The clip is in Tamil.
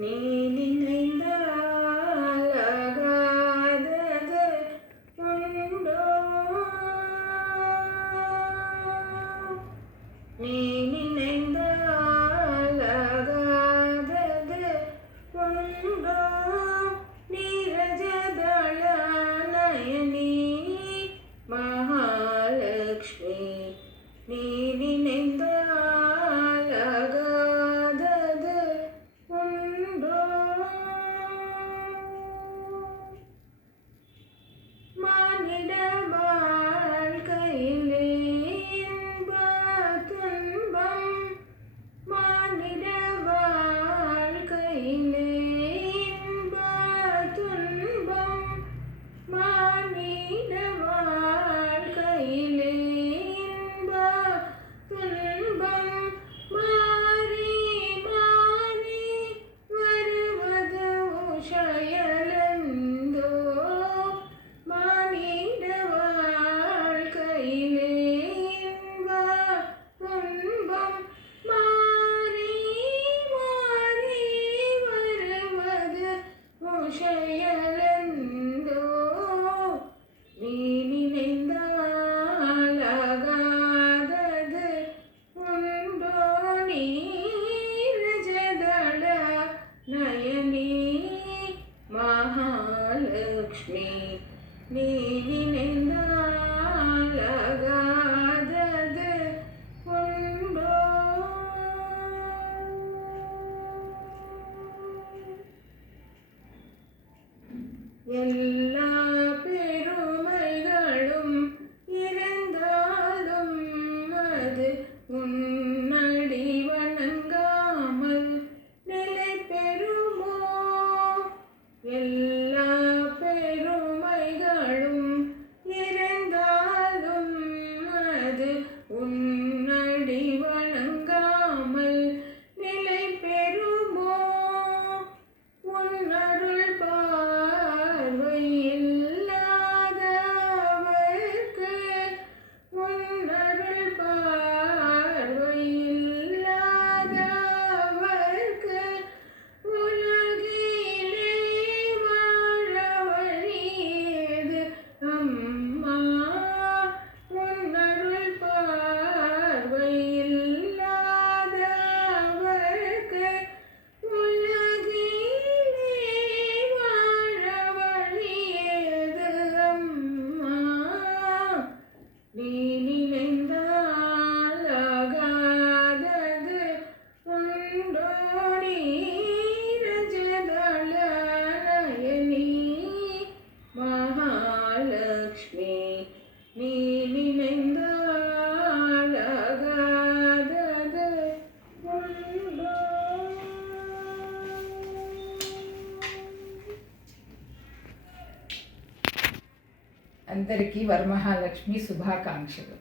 நீ நினைந்தால் ஆகாதது உண்டோ? நீ நினைந்தால் ஆகாதது உண்டோ? நீரஜதள நயனி மகாலக்ஷ்மி, நீ நினைந்தால் ஆகாதது உண்டோ? மானிட வாழ்க்கையிலே இன்ப துன்பம், மானிட வாழ்க்கையிலே இன்ப துன்பம், மானிட வாழ்க்கையிலே இன்ப துன்பம் மாறி மாறி வருவது உஷயலந்தோ? மானிட வாழ்க்கையிலே இன்ப துன்பம் மாறி மாறி வருவது உஷயலந்தோ? நீ நினைந்தால் ஆகாதது உண்டோ? நீரஜதள நயனி மகாலக்ஷ்மி, நீ நினைந்தால் ஆகாதது உண்டோ? எல்லா பெருமைகளும் இருந்தாலும் அது உன்னடி வணங்காமல் நிலை பெறுமோ? எல்லா பெருமைகளும் இருந்தாலும் அது உன்னடி வணங்காமல் நிலை பெறுமோ? உன்னருள் பார்வை இல்லாதவர்க்கு, உன்னருள் பார்வை இல்லாதவர்க்கு உலகிலே வாழ வழியேது அம்மா? உன்னருள் பார்வை இல்லாதவர்க்கு உலகிலே வாழ வழியேது அம்மா? நீ நினைந்தால் ஆகாதது உண்டோ? நீரஜதள நயனி மகாலக்ஷ்மி, நீ நினைந்தால் ஆகாதது உண்டோ? అందరికీ వరమహాలక్ష్మి శుభాకాంక్షలు.